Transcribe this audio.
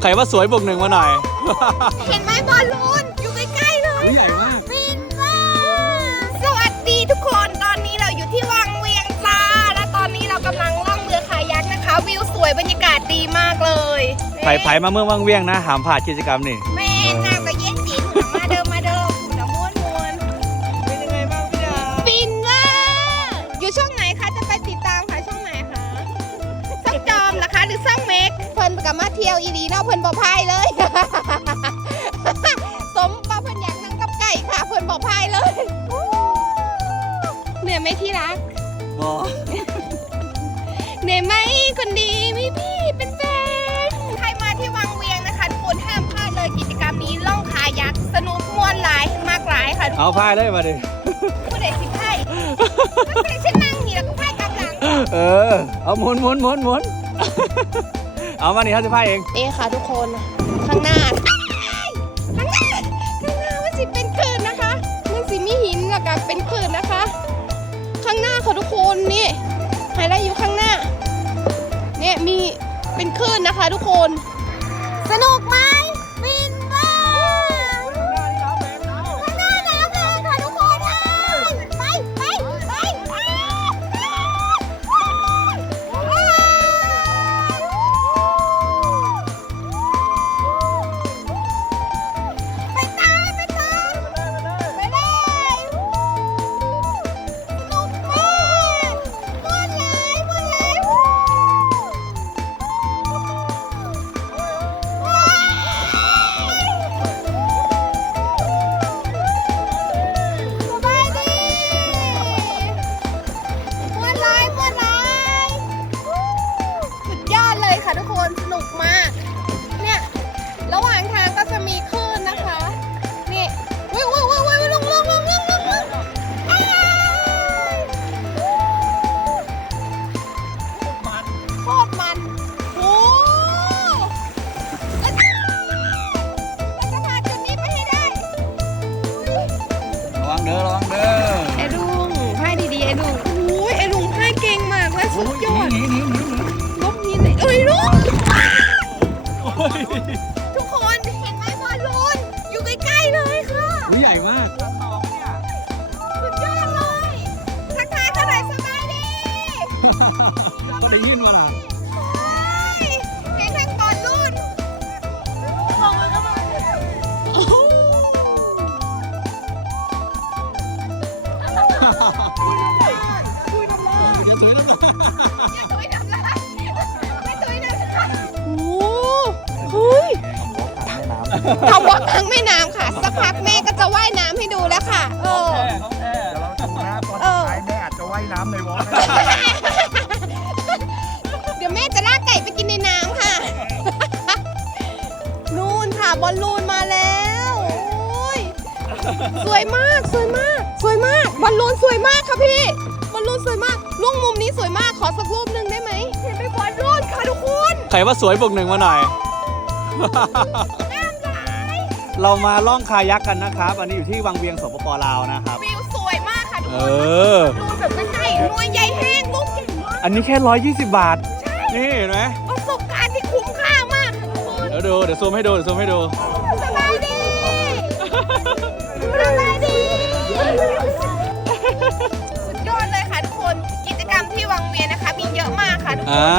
ใครว่าสวยบวกหนึ่งมาหน่อย เห็นไหมบอลลูนอยู่ใกล้ๆเลยใหญ่มาก ฟินมากสวัสดีทุกคนตอนนี้เราอยู่ที่วังเวียงจ้าและตอนนี้เรากำลังล่องเรือคายักนะคะ วิวสวยบรรยากาศดีมากเลยไผ่ไผ่มาเมื่อว่างเวียงนะหามผ่าดกิจกรรมนี่แอีดีเนาะเพิ่นบ่พายเลย สมปลาเพิ่นอยากนั่งกับไก่ค่ะเพิ่นบ่พายเลยเหนื่อยไหมที่รักบอเหนื่อยไหมคนดีมีพี่เป็นแฟนใครมาที่วังเวียงนะคะทุกคนห้ามพลาดเลยกิจกรรมนี้ล่องคายักสนุกม่วนหลายมากหลายค่ะทุกเอาคนพายเลยมาดิผู้ใดสิไพ่ก็ใส่ฉันนั่งนี่แล้วก็ไพ่กำลัง เออ เอาหมุนหมุนหมุนหมุน เอามานี่ท่าจะพายเองเอ๊ค่ะทุกคนข้างหน้าข้างหน้าข้างหน้ามันสิเป็นคลื่นนะคะมันสิมีหินแล้วก็เป็นคลื่นนะคะ ข้างหน้าค่ะทุกคนนี่ไฮไลท์อยู่ข้างหน้าเนี่ยมีเป็นคลื่นนะคะ ทุกคน สนุกมาก งเด้อระวังเด้อไอ้ลุงพายดีๆไอ้ลุงโอ้ยไอ้ลุงพายเก่งมากเลยสุดยอดหนีหนีหนีหนีลบนี้เลยเอ้ยลุงโอ้ยทุกคนเห็นไหมบอลลูนอยู่ใกล้ๆเลยค่ะใหญ่มากสุดยอดเลยทักทายเท่าไหร่สบายดี ก็ได้ยื่นมาล่ะ ทำวอล์กทางแม่น้ำค่ะ สักพักแม่ก็จะว่ายน้ำให้ดูแล้วค่ะ เออ เดี๋ยวเราดูนะตอนสุดท้ายแม่อาจจะว่ายน้ำในวอล์กเดี๋ยวแม่จะลากไก่ไปกินในน้ำค่ะ นู่นค่ะบอลลูนมาแล้วโอ้ยสวยมากสวยมาก สวยมากบอลลูนสวยมากค่ะพี่บอลลูนสวยมากลุงมุมนี้สวยมากขอสักรูปหนึ่งได้ไหมเห็นไหมบอลลูนค่ะทุกคน ใครว่าสวยบวกหนึ่งมาหน่อยน้ำไหล เรามาล่องคายักกันนะครับ อันนี้อยู่ที่วังเวียงสปปลาวนะครับ วิวสวยมากค่ะทุกเอคนอ ดูแบบใกล้ๆหน่วยใหญ่แห้งลูกใหญ่มากอันนี้แค่ 120 บาท นี่เห็นไหมประสบการณ์ที่คุ้มค่ามากค่ะทุกคนเดี๋ยวดู เดี๋ยวซูมให้ดู เดี๋ยวซูมให้ดู สบายดีสบายดีสุดยอดเลยค่ะทุกคนกิจกรรมที่วังเวียนนะคะมีเยอะมากค่ะทุกคนอ่า